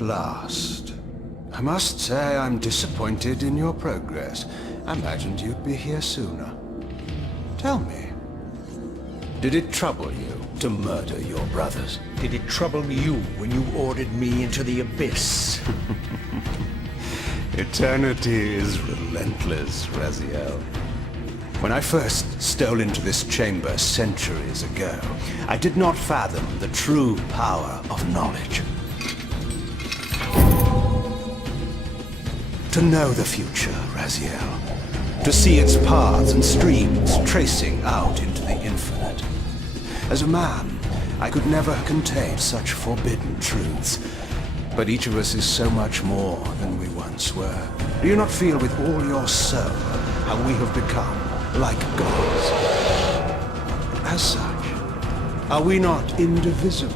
at last. I must say I'm disappointed in your progress. I imagined you'd be here sooner. Tell me, did it trouble you to murder your brothers? Did it trouble you when you ordered me into the abyss? Eternity is relentless, Raziel. When I first stole into this chamber centuries ago, I did not fathom the true power of knowledge. To know the future, Raziel. To see its paths and streams tracing out into the infinite. As a man, I could never contain such forbidden truths. But each of us is so much more than we once were. Do you not feel with all your soul how we have become like gods? As such, are we not indivisible?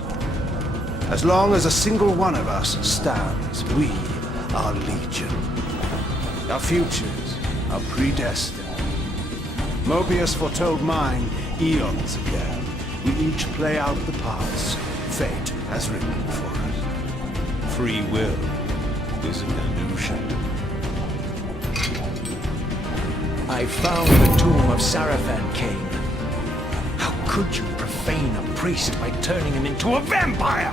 As long as a single one of us stands, we are legion. Our futures are predestined. Mobius foretold mine eons ago. We each play out the parts fate has written for us. Free will is an illusion. I found the tomb of Kain. How could you profane a priest by turning him into a vampire?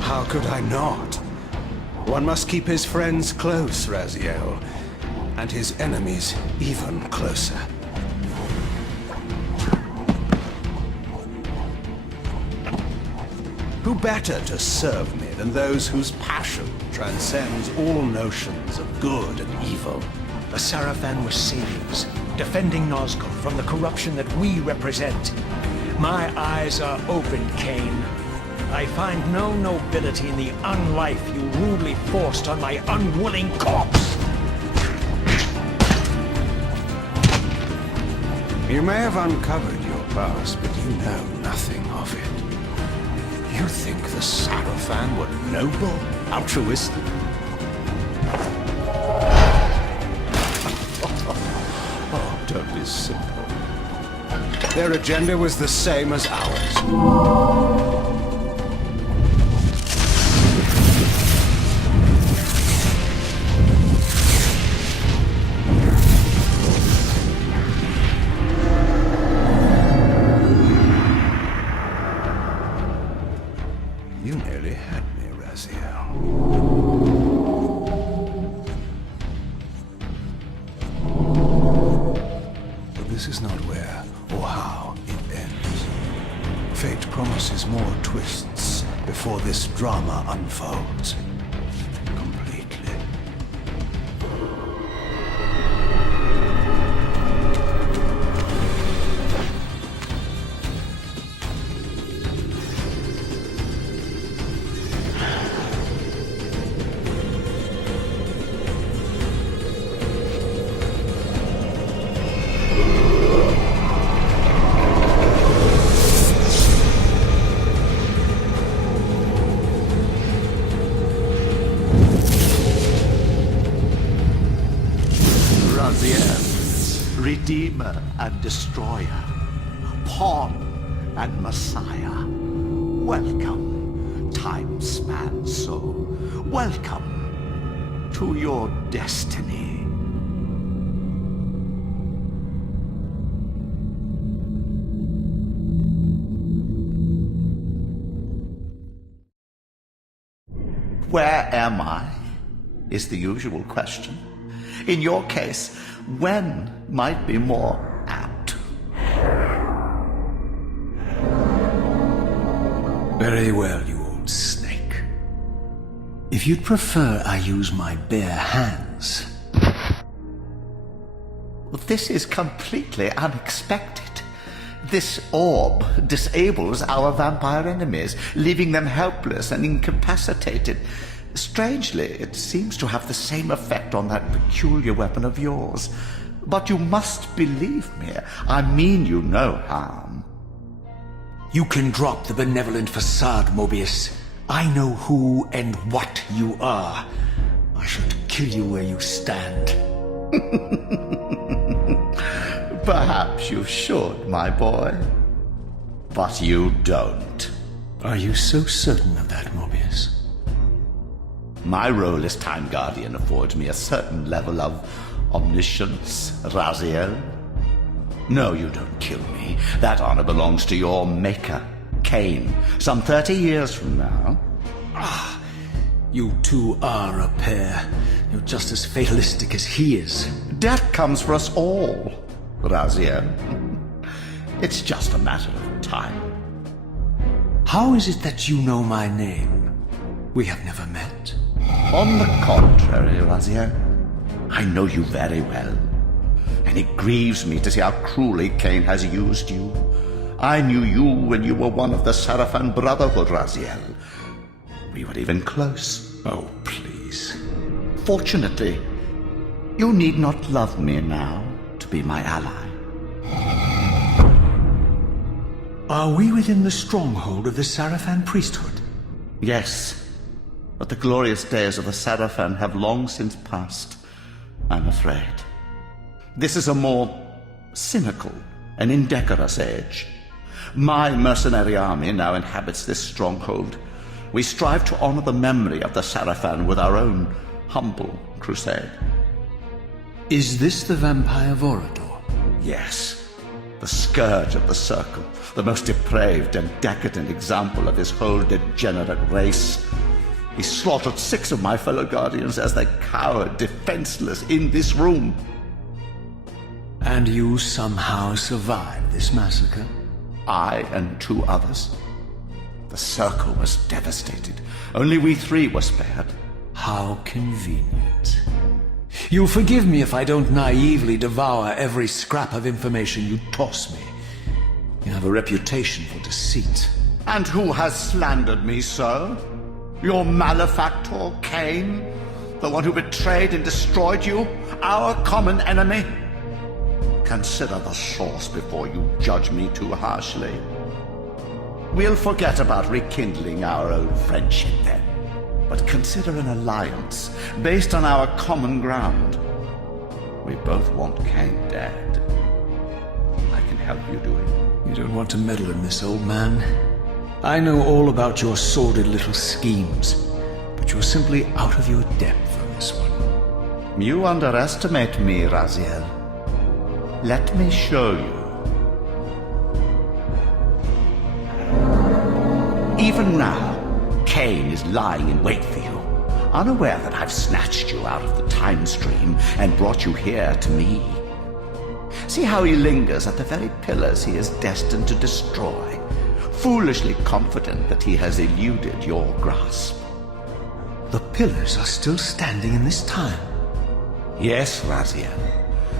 How could I not? One must keep his friends close, Raziel, and his enemies even closer. Who better to serve me than those whose passion transcends all notions of good and evil? The Sarafan were saviors, defending Nazgûl from the corruption that we represent. My eyes are open, Kain. I find no nobility in the unlife you rudely forced on my unwilling corpse. You may have uncovered your past, but you know nothing of it. You think the Sarafan were noble, altruistic? Oh, don't be simple. Their agenda was the same as ours. You nearly had me, Raziel. But this is not where or how it ends. Fate promises more twists before this drama unfolds completely. Redeemer and Destroyer, Pawn and Messiah. Welcome, time-span soul. Welcome to your destiny. Where am I? Is the usual question. In your case, when might be more apt. Very well, you old snake. If you'd prefer I use my bare hands... This is completely unexpected. This orb disables our vampire enemies, leaving them helpless and incapacitated. Strangely, it seems to have the same effect on that peculiar weapon of yours. But you must believe me. I mean you no harm. You can drop the benevolent facade, Mobius. I know who and what you are. I should kill you where you stand. Perhaps you should, my boy. But you don't. Are you so certain of that, Mobius? My role as Time Guardian affords me a certain level of omniscience, Raziel. No, you don't kill me. That honor belongs to your maker, Kain, some 30 years from now. You two are a pair. You're just as fatalistic as he is. Death comes for us all, Raziel. It's just a matter of time. How is it that you know my name? We have never met. On the contrary, Raziel, I know you very well. And it grieves me to see how cruelly Kain has used you. I knew you when you were one of the Sarafan Brotherhood, Raziel. We were even close. Oh, please. Fortunately, you need not love me now to be my ally. Are we within the stronghold of the Sarafan priesthood? Yes, but the glorious days of the Sarafan have long since passed, I'm afraid. This is a more cynical and indecorous age. My mercenary army now inhabits this stronghold. We strive to honor the memory of the Sarafan with our own humble crusade. Is this the vampire Vorador? Yes, the scourge of the Circle, the most depraved and decadent example of his whole degenerate race. He slaughtered 6 of my fellow Guardians as they cowered defenseless in this room. And you somehow survived this massacre? I and 2 others. The Circle was devastated. Only we 3 were spared. How convenient. You'll forgive me if I don't naively devour every scrap of information you toss me. You have a reputation for deceit. And who has slandered me so? Your malefactor, Kain? The one who betrayed and destroyed you? Our common enemy? Consider the source before you judge me too harshly. We'll forget about rekindling our old friendship then. But consider an alliance based on our common ground. We both want Kain dead. I can help you do it. You don't want to meddle in this, old man. I know all about your sordid little schemes, but you're simply out of your depth on this one. You underestimate me, Raziel. Let me show you. Even now, Kain is lying in wait for you, unaware that I've snatched you out of the time stream and brought you here to me. See how he lingers at the very pillars he is destined to destroy, foolishly confident that he has eluded your grasp. The pillars are still standing in this time. Yes, Raziel.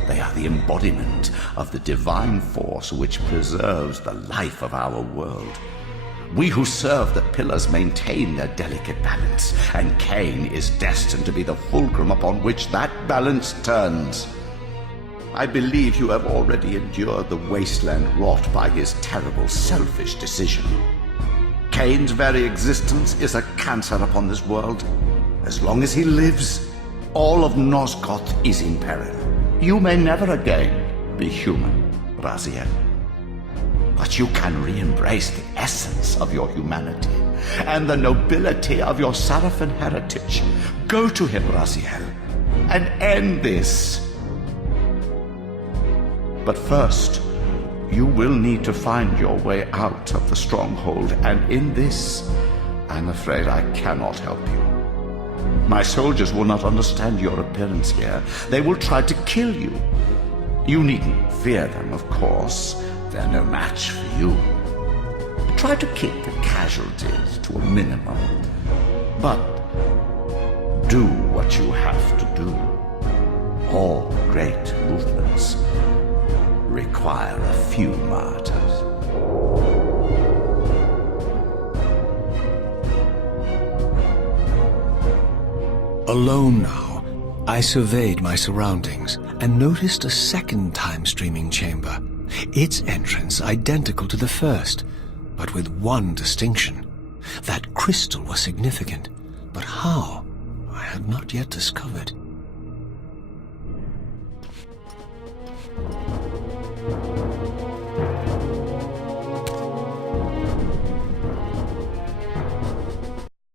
They are the embodiment of the divine force which preserves the life of our world. We who serve the pillars maintain their delicate balance, and Kain is destined to be the fulcrum upon which that balance turns. I believe you have already endured the wasteland wrought by his terrible, selfish decision. Kain's very existence is a cancer upon this world. As long as he lives, all of Nosgoth is in peril. You may never again be human, Raziel. But you can re-embrace the essence of your humanity and the nobility of your Sarafan heritage. Go to him, Raziel, and end this. But first, you will need to find your way out of the stronghold, and in this, I'm afraid I cannot help you. My soldiers will not understand your appearance here. They will try to kill you. You needn't fear them, of course. They're no match for you. Try to keep the casualties to a minimum. But do what you have to do. All great movements require a few martyrs. Alone now, I surveyed my surroundings and noticed a second time-streaming chamber. Its entrance identical to the first, but with one distinction. That crystal was significant, but how? I had not yet discovered.